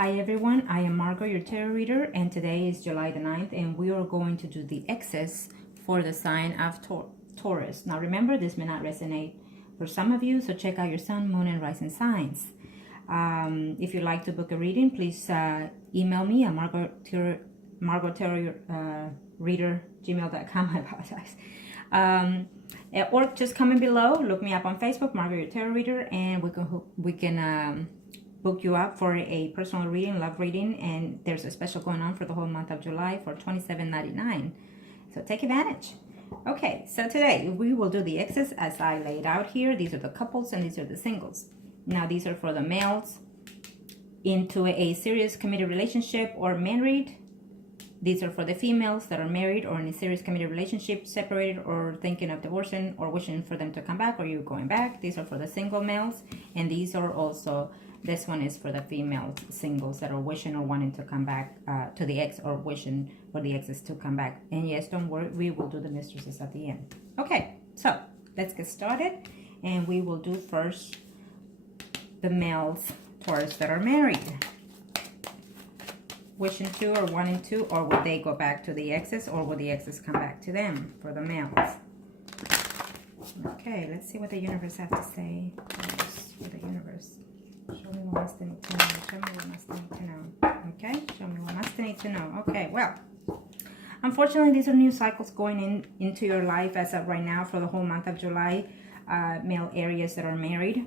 Hi everyone, I am Margot, your tarot reader, and today is July the 9th, and we are going to do the X's for the sign of Taurus. Now remember, this may not resonate for some of you, so check out your sun, moon, and rising signs. If you'd like to book a reading, please email me at Margourtarotreader@gmail.com. I apologize. Or just comment below, look me up on Facebook, Margot, your tarot reader, and we can book you up for a personal reading, love reading, and there's a special going on for the whole month of July for $27.99. So take advantage. Okay, so today we will do the X's as I laid out here. These are the couples and these are the singles. Now these are for the males into a serious committed relationship or married. These are for the females that are married or in a serious committed relationship, separated, or thinking of divorcing or wishing for them to come back or you going back. These are for the single males, and these are also, this one is for the female singles that are wishing or wanting to come back to the ex or wishing for the exes to come back. And yes, don't worry, we will do the mistresses at the end. Okay, so let's get started. And we will do first the males, Taurus, that are married. Wishing to or wanting to, or will they go back to the exes, or will the exes come back to them for the males? Okay, let's see what the universe has to say for the universe. Show me what must need to know. Show me what must need to know. Okay, show me what must need to know. Okay, well, unfortunately, these are new cycles going into your life as of right now for the whole month of July. Male areas that are married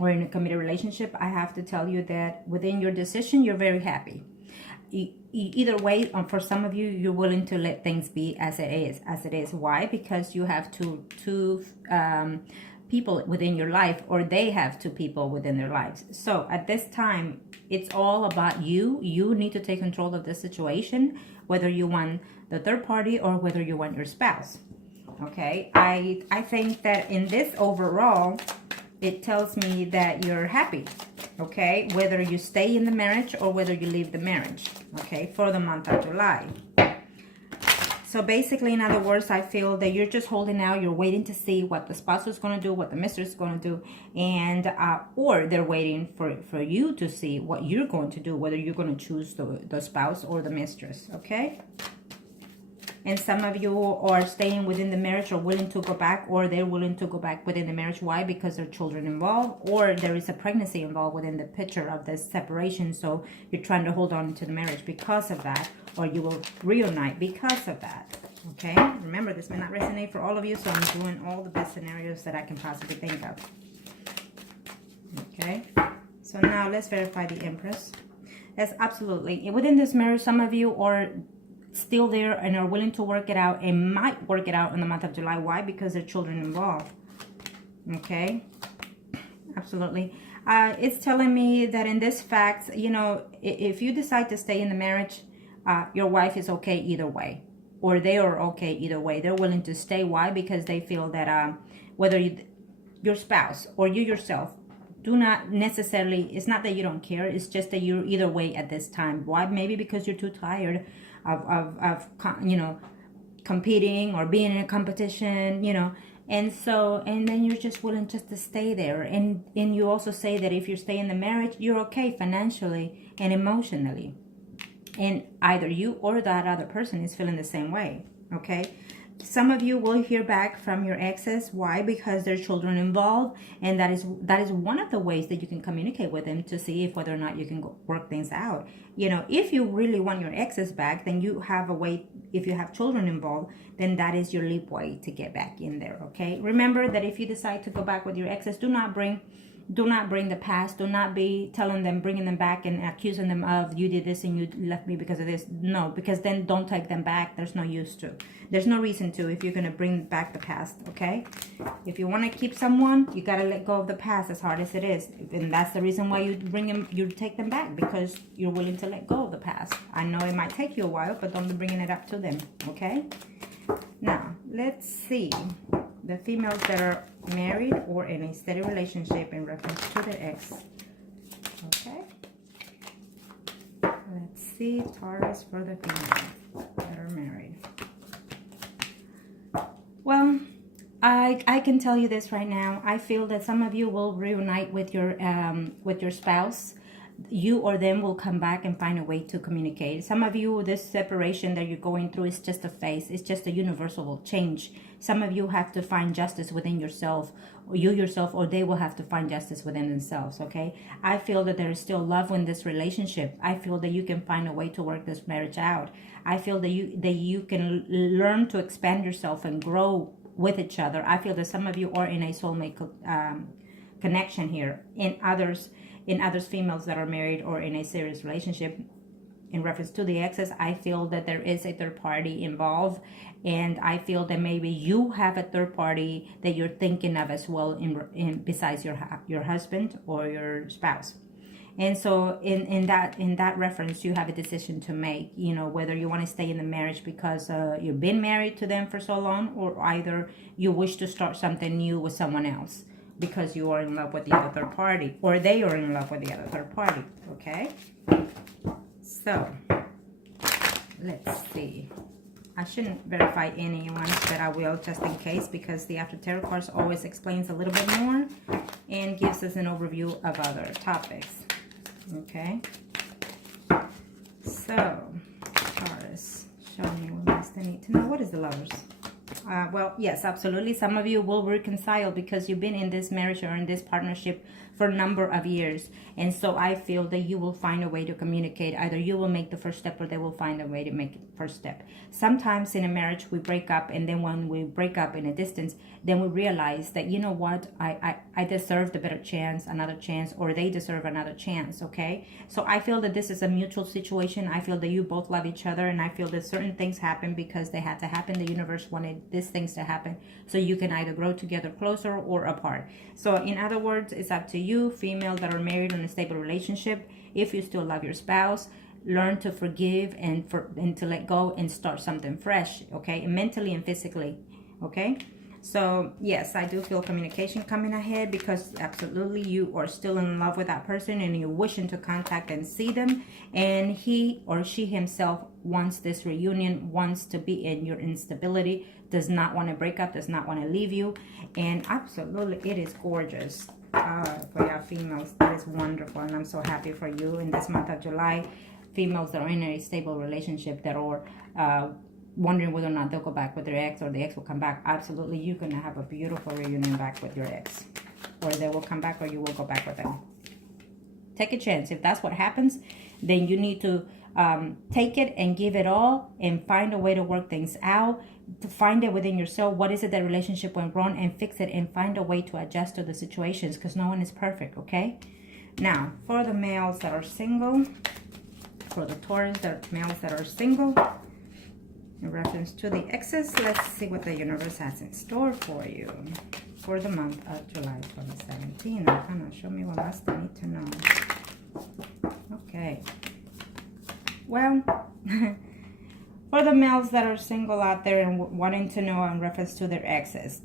or in a committed relationship, I have to tell you that within your decision, you're very happy. Either way, for some of you, you're willing to let things be as it is. Why? Because you have two people within your life, or they have two people within their lives. So at this time, it's all about you. You need to take control of the situation, whether you want the third party or whether you want your spouse. Okay, I think that in this overall, it tells me that you're happy, okay? Whether you stay in the marriage or whether you leave the marriage, okay? For the month of July. So basically, in other words, I feel that you're just holding out. You're waiting to see what the spouse is going to do, what the mistress is going to do, and or they're waiting for you to see what you're going to do, whether you're going to choose the spouse or the mistress, okay? And some of you are staying within the marriage or willing to go back, or they're willing to go back within the marriage. Why? Because there are children involved, or there is a pregnancy involved within the picture of this separation. So you're trying to hold on to the marriage because of that, or you will reunite because of that. Okay? Remember, this may not resonate for all of you, so I'm doing all the best scenarios that I can possibly think of. Okay? So now let's verify the Empress. Yes, absolutely. Within this marriage, some of you are still there and are willing to work it out and might work it out in the month of July. Why? Because there are children involved. Okay, absolutely. It's telling me that in this fact, you know, if you decide to stay in the marriage, your wife is okay either way, or they are okay either way. They're willing to stay. Why? Because they feel that whether your spouse or you yourself do not necessarily, it's not that you don't care, it's just that you're either way at this time. Why? Maybe because you're too tired of you know, competing or being in a competition, you know, and then you're just willing just to stay there. And you also say that if you stay in the marriage, you're okay financially and emotionally, and either you or that other person is feeling the same way. Okay, some of you will hear back from your exes. Why? Because there's children involved, and that is one of the ways that you can communicate with them to see if whether or not you can work things out. You know, if you really want your exes back, then you have a way. If you have children involved, then that is your leap way to get back in there. Okay, remember that if you decide to go back with your exes, do not bring the past. Do not be telling them, bringing them back and accusing them of, you did this and you left me because of this. No, because then don't take them back. There's no use to. There's no reason to if you're going to bring back the past, okay? If you want to keep someone, you got to let go of the past, as hard as it is. And that's the reason why you take them back, because you're willing to let go of the past. I know it might take you a while, but don't be bringing it up to them, okay? Now, let's see the females that are married or in a steady relationship in reference to the ex. Okay. Let's see Taurus for the females that are married. Well, I can tell you this right now. I feel that some of you will reunite with your spouse. you or them will come back and find a way to communicate. Some of you, this separation that you're going through is just a phase. It's just a universal change. Some of you have to find justice within yourself, or you yourself, or they will have to find justice within themselves, okay? I feel that there is still love in this relationship. I feel that you can find a way to work this marriage out. I feel that you can learn to expand yourself and grow with each other. I feel that some of you are in a soulmate connection here. In others females that are married or in a serious relationship, in reference to the exes, I feel that there is a third party involved, and I feel that maybe you have a third party that you're thinking of as well, in besides your husband or your spouse. And so in that reference, you have a decision to make, you know, whether you want to stay in the marriage because you've been married to them for so long, or either you wish to start something new with someone else because you are in love with the other third party, or they are in love with the other third party, okay? So, let's see. I shouldn't verify anyone, but I will just in case, because the After Tarot cards always explains a little bit more and gives us an overview of other topics, okay? So, Taurus, show me what else they need to know. What is the Lovers? Well, yes, absolutely. Some of you will reconcile because you've been in this marriage or in this partnership for a number of years. And so I feel that you will find a way to communicate. Either you will make the first step or they will find a way to make the first step. Sometimes in a marriage we break up, and then when we break up in a distance, then we realize that, you know what, I deserved a better chance, another chance, or they deserve another chance, okay? So I feel that this is a mutual situation. I feel that you both love each other, and I feel that certain things happen because they had to happen. The universe wanted these things to happen so you can either grow together closer or apart. So in other words, it's up to you, female that are married in a stable relationship. If you still love your spouse, learn to forgive and to let go and start something fresh, okay? Mentally and physically, okay? So yes, I do feel communication coming ahead, because absolutely you are still in love with that person and you're wishing to contact and see them, and he or she himself wants this reunion, wants to be in your instability, does not want to break up, does not want to leave you. And absolutely it is gorgeous. For y'all females, that is wonderful, and I'm so happy for you in this month of July. Females that are in a stable relationship that are wondering whether or not they'll go back with their ex, or the ex will come back. Absolutely, you're going to have a beautiful reunion back with your ex, or they will come back, or you will go back with them. Take a chance. If that's what happens, then you need to take it and give it all and find a way to work things out, to find it within yourself. What is it that relationship went wrong, and fix it and find a way to adjust to the situations, because no one is perfect, okay? Now, for the males that are single, for the Taurus, males that are single, in reference to the exes, let's see what the universe has in store for you for the month of July 2017. Show me what else they need to know. Okay. Well, for the males that are single out there and wanting to know in reference to their exes,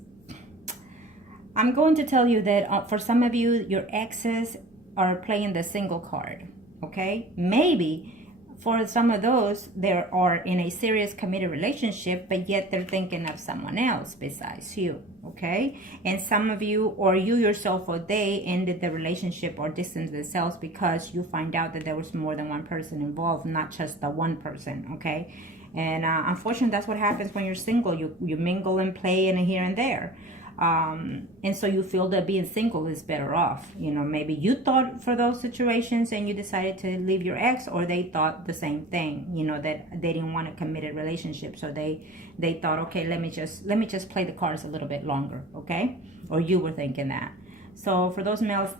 I'm going to tell you that for some of you, your exes are playing the single card, okay? Maybe for some of those, they are in a serious committed relationship, but yet they're thinking of someone else besides you, okay? And some of you, or you yourself, or they ended the relationship or distanced themselves because you find out that there was more than one person involved, not just the one person, okay? And unfortunately, that's what happens when you're single. You mingle and play and here and there. And so you feel that being single is better off. You know, maybe you thought for those situations and you decided to leave your ex, or they thought the same thing, you know, that they didn't want a committed relationship. So they thought, okay, let me just play the cards a little bit longer, okay? Or you were thinking that. So for those males,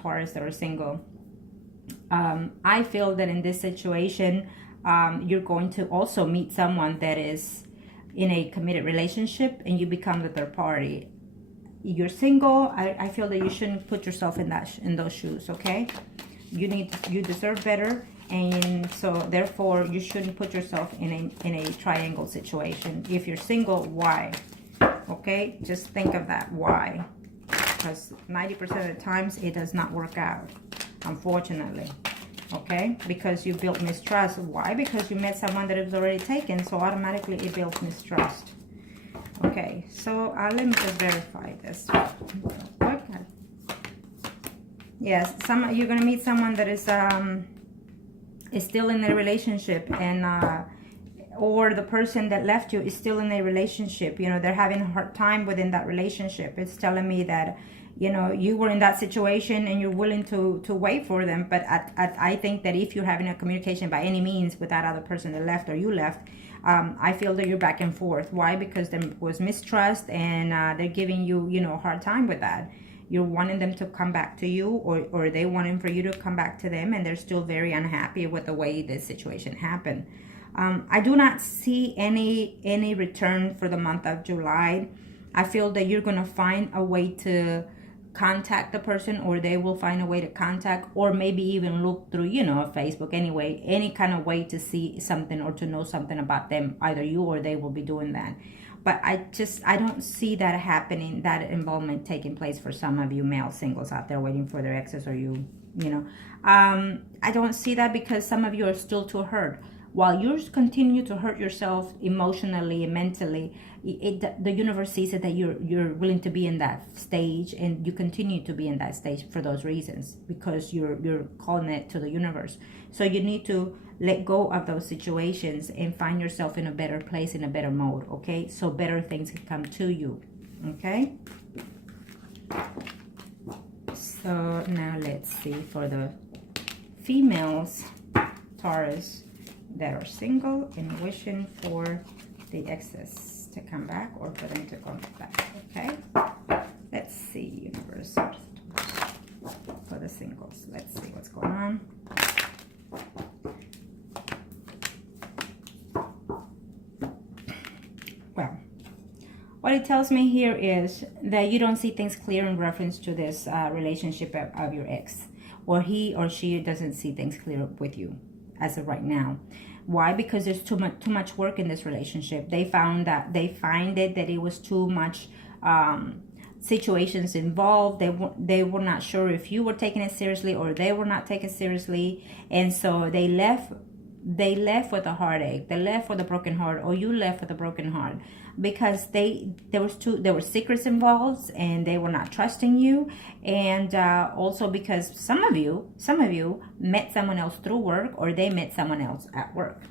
Taurus, that are single, I feel that in this situation, you're going to also meet someone that is in a committed relationship, and you become the third party. You're single. I feel that you shouldn't put yourself in those shoes, okay? You deserve better, and so therefore you shouldn't put yourself in a triangle situation. If you're single, why? Okay, just think of that. Why? Because 90% of the times it does not work out, unfortunately. Okay, because you built mistrust. Why? Because you met someone that is already taken, so automatically it builds mistrust. Okay, so let me just verify this real quick. Yes, you're gonna meet someone that is still in a relationship, and or the person that left you is still in a relationship. You know, they're having a hard time within that relationship. It's telling me that, you know, you were in that situation and you're willing to wait for them. But I think that if you're having a communication by any means with that other person that left or you left, I feel that you're back and forth. Why? Because there was mistrust, and they're giving you, you know, a hard time with that. You're wanting them to come back to you, or they wanting for you to come back to them, and they're still very unhappy with the way this situation happened. I do not see any return for the month of July. I feel that you're going to find a way to contact the person, or they will find a way to contact, or maybe even look through, you know, Facebook, anyway, any kind of way to see something or to know something about them. Either you or they will be doing that. But I don't see that happening, that involvement taking place for some of you male singles out there waiting for their exes, or you know. I don't see that because some of you are still too hurt. While you continue to hurt yourself emotionally and mentally, the universe sees it that you're willing to be in that stage, and you continue to be in that stage for those reasons, because you're calling it to the universe. So you need to let go of those situations and find yourself in a better place, in a better mode, okay? So better things can come to you, okay? So now let's see for the females, Taurus, that are single and wishing for the exes to come back or for them to come back, okay? Let's see, universe, for the singles. Let's see what's going on. Well, what it tells me here is that you don't see things clear in reference to this relationship of your ex, or he or she doesn't see things clear with you as of right now. Why? Because there's too much work in this relationship. They find that it was too much situations involved. They were not sure if you were taking it seriously or they were not taking it seriously, and so they left with a heartache. They left with a broken heart, or you left with a broken heart, because there were secrets involved, and they were not trusting you, and also because some of you met someone else through work, or they met someone else at work,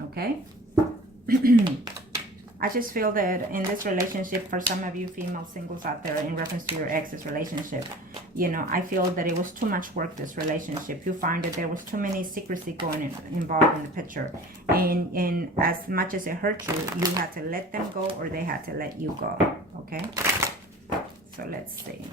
okay? I just feel that in this relationship, for some of you female singles out there, in reference to your ex's relationship, you know, I feel that it was too much work, this relationship. You find that there was too many secrecy involved in the picture. And as much as it hurt you, you had to let them go, or they had to let you go, okay? So let's see.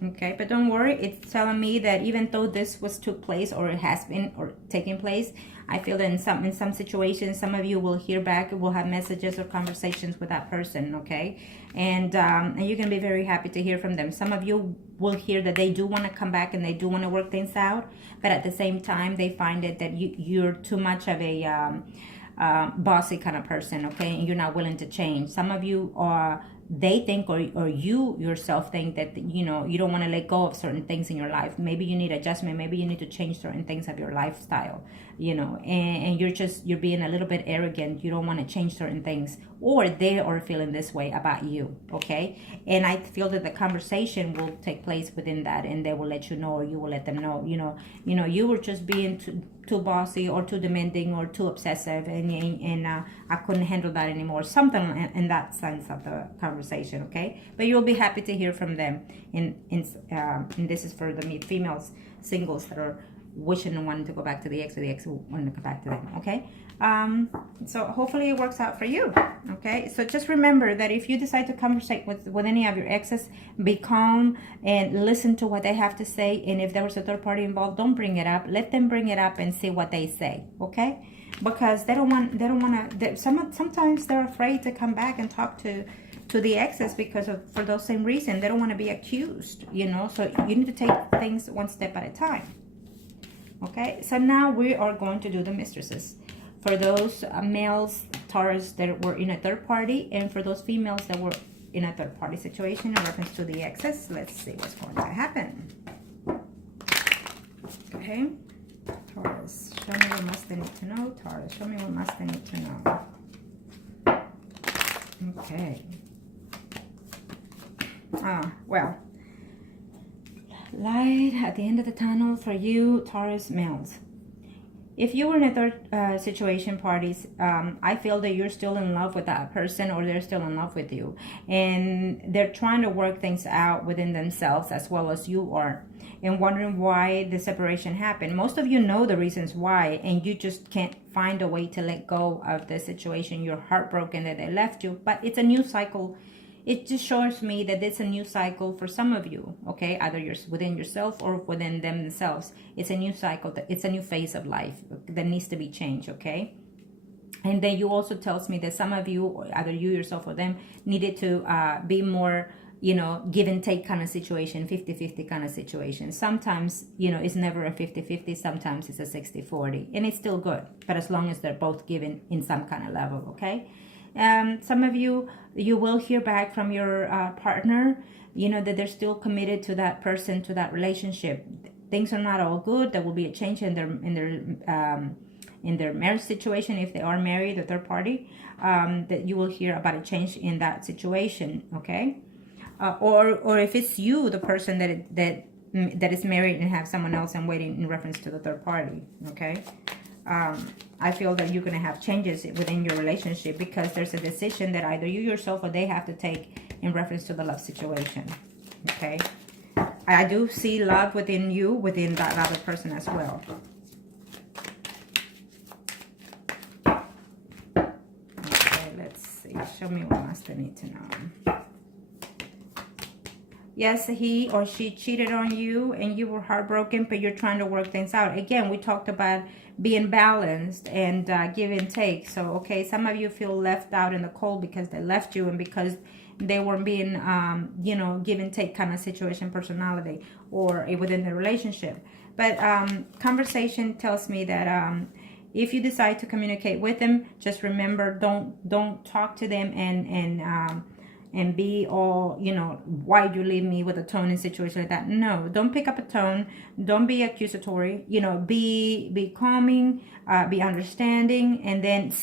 Okay, but don't worry, it's telling me that even though this took place, or it has been or taking place, I feel that in some situations, some of you will hear back, will have messages or conversations with that person, okay? And you can be very happy to hear from them. Some of you will hear that they do want to come back and they do want to work things out, but at the same time, they find it that you're too much of a bossy kind of person, okay? And you're not willing to change. Some of you are, they think, or you yourself think that, you know, you don't want to let go of certain things in your life. Maybe you need adjustment. Maybe you need to change certain things of your lifestyle, you know, and you're being a little bit arrogant. You don't want to change certain things, or they are feeling this way about you, okay? And I feel that the conversation will take place within that, and they will let you know, or you will let them know, you know, you were just being too bossy, or too demanding, or too obsessive, and I couldn't handle that anymore. Something in that sense of the conversation, okay? But you'll be happy to hear from them. And this is for the females, singles that are wishing and wanting to go back to the ex, or the ex wanting to go back to them, okay? So hopefully it works out for you, okay? So just remember that if you decide to conversate with any of your exes, be calm and listen to what they have to say. And if there was a third party involved, don't bring it up. Let them bring it up and see what they say, okay? Because they don't want to, sometimes they're afraid to come back and talk to the exes for those same reason. They don't want to be accused, you know? So you need to take things one step at a time. Okay, so now we are going to do the mistresses. For those males, Taurus, that were in a third party, and for those females that were in a third party situation in reference to the exes, let's see what's going to happen. Okay, Taurus, show me what must they need to know. Taurus, show me what must they need to know. Okay. Well, light at the end of the tunnel for you, Taurus males. If you were in a third situation, parties, I feel that you're still in love with that person, or they're still in love with you. And they're trying to work things out within themselves as well as you are, and wondering why the separation happened. Most of you know the reasons why, and you just can't find a way to let go of the situation. You're heartbroken that they left you, but it's a new cycle. It just shows me that it's a new cycle for some of you, okay? Either you're within yourself or within them themselves. It's a new cycle. It's a new phase of life that needs to be changed, okay? And then you also tells me that some of you, either you yourself or them, needed to be more, you know, give and take kind of situation, 50-50 kind of situation. Sometimes, you know, it's never a 50-50. Sometimes it's a 60-40. And it's still good. But as long as they're both given in some kind of level, okay? Some of you will hear back from your partner, you know, that they're still committed to that person, to that relationship. Things are not all good. There will be a change in their marriage situation if they are married, the third party. That you will hear about a change in that situation, okay? Or if it's you, the person that is married and have someone else and waiting in reference to the third party, okay? I feel that you're going to have changes within your relationship because there's a decision that either you yourself or they have to take in reference to the love situation. Okay. I do see love within you, within that other person as well. Okay, let's see. Show me what else I need to know. Yes, he or she cheated on you and you were heartbroken, but you're trying to work things out. Again, we talked about being balanced and give and take. So, okay, some of you feel left out in the cold because they left you and because they weren't being, you know, give and take kind of situation, personality, or within the relationship. But conversation tells me that if you decide to communicate with them, just remember, don't talk to them and be all, you know, why'd you leave me, with a tone in situation like that. No, don't pick up a tone. Don't be accusatory. You know, be calming, be understanding, and then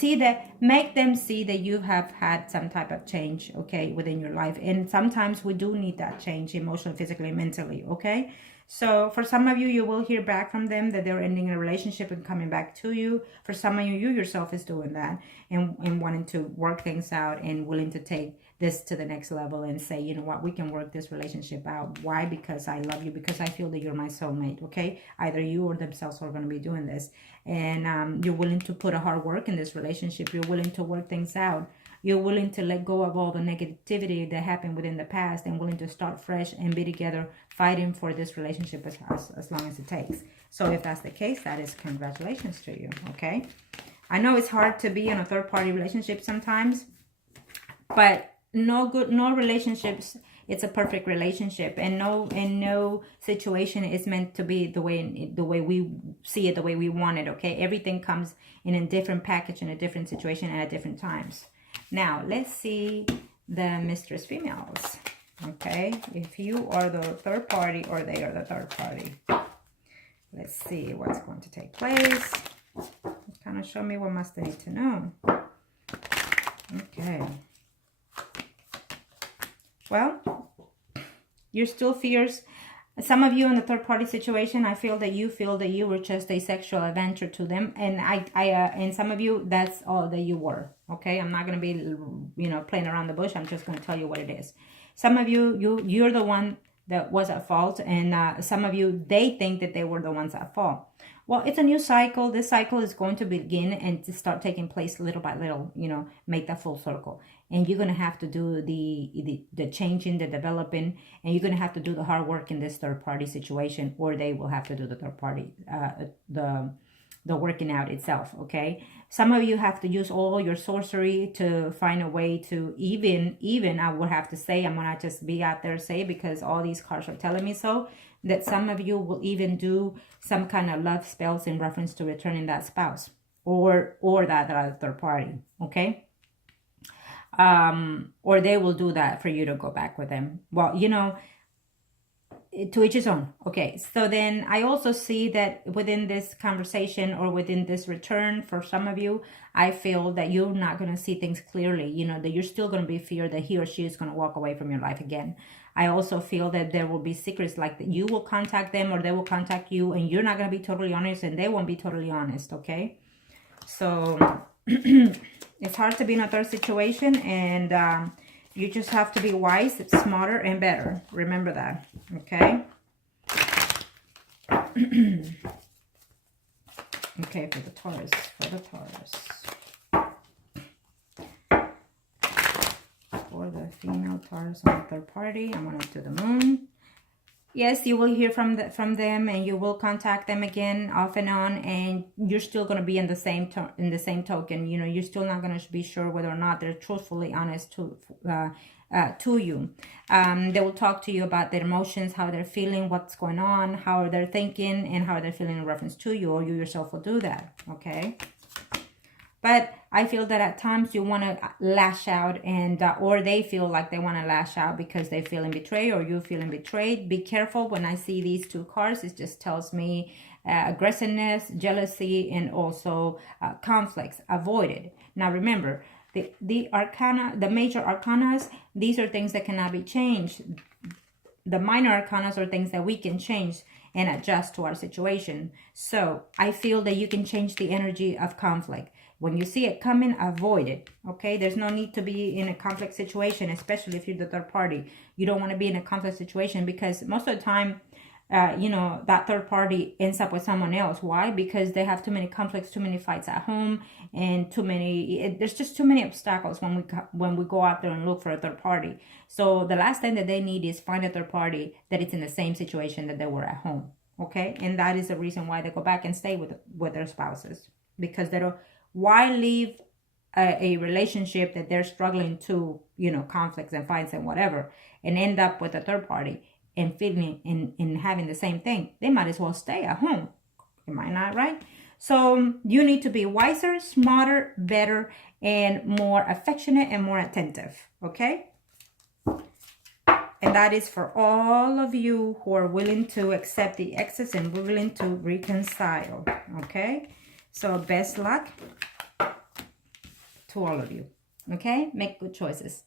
make them see that you have had some type of change, okay, within your life. And sometimes we do need that change emotionally, physically, mentally, okay? So for some of you, you will hear back from them that they're ending a relationship and coming back to you. For some of you, you yourself is doing that and wanting to work things out and willing to take this to the next level and say, you know what, we can work this relationship out. Why? Because I love you, because I feel that you're my soulmate, okay? Either you or themselves are going to be doing this. And you're willing to put a hard work in this relationship. You're willing to work things out. You're willing to let go of all the negativity that happened within the past and willing to start fresh and be together fighting for this relationship as long as it takes. So if that's the case, that is congratulations to you, okay? I know it's hard to be in a third-party relationship sometimes, but no relationships, it's a perfect relationship, and no situation is meant to be the way we see it, the way we want it, okay? Everything comes in a different package, in a different situation, and at different times. Now, let's see the mistress females, okay? If you are the third party or they are the third party. Let's see what's going to take place. Kind of show me what must I need to know. Okay. Well, you're still fierce. Some of you in the third party situation, I feel that you were just a sexual adventure to them, and and some of you, that's all that you were. Okay, I'm not gonna be, you know, playing around the bush. I'm just gonna tell you what it is. Some of you're the one that was at fault, and some of you, they think that they were the ones at fault. Well, it's a new cycle. This cycle is going to begin and to start taking place little by little, you know, make that full circle. And you're going to have to do the changing, the developing, and you're going to have to do the hard work in this third party situation, or they will have to do the third party, the working out itself, okay? Some of you have to use all your sorcery to find a way to even I would have to say, I'm going to just be out there say, because all these cards are telling me so, that some of you will even do some kind of love spells in reference to returning that spouse or that other third party, okay? Or they will do that for you to go back with them. Well, you know, to each his own. Okay, so then I also see that within this conversation or within this return, for some of you, I feel that you're not going to see things clearly, you know, that you're still going to be feared that he or she is going to walk away from your life again. I also feel that there will be secrets, like that you will contact them or they will contact you, and you're not going to be totally honest and they won't be totally honest, okay? So it's hard to be in a third situation, and you just have to be wise, smarter, and better. Remember that, okay? Okay, for the Taurus, For the female Taurus on the third party, I'm going to do the moon. Yes, you will hear from them, and you will contact them again off and on, and you're still going to be in the same token. You know, you're still not going to be sure whether or not they're truthfully honest to you. They will talk to you about their emotions, how they're feeling, what's going on, how they're thinking, and how they're feeling in reference to you, or you yourself will do that, okay? But I feel that at times you want to lash out, and or they feel like they want to lash out because they're feeling betrayed, or you're feeling betrayed. Be careful. When I see these two cards, it just tells me aggressiveness, jealousy, and also conflicts avoided. Now remember, the arcana, the major arcanas, these are things that cannot be changed. The minor arcanas are things that we can change and adjust to our situation. So I feel that you can change the energy of conflict. When you see it coming, avoid it, okay? There's no need to be in a conflict situation, especially if you're the third party. You don't want to be in a conflict situation because most of the time, you know, that third party ends up with someone else. Why? Because they have too many conflicts, too many fights at home, and there's just too many obstacles when we go out there and look for a third party. So the last thing that they need is find a third party that is in the same situation that they were at home, okay? And that is the reason why they go back and stay with their spouses, because they don't. Why leave a relationship that they're struggling to, you know, conflicts and fights and whatever, and end up with a third party and feeling and having the same thing? They might as well stay at home. Am I not right? So you need to be wiser, smarter, better, and more affectionate and more attentive, okay? And that is for all of you who are willing to accept the exes and willing to reconcile, okay? So best luck to all of you, okay? Make good choices.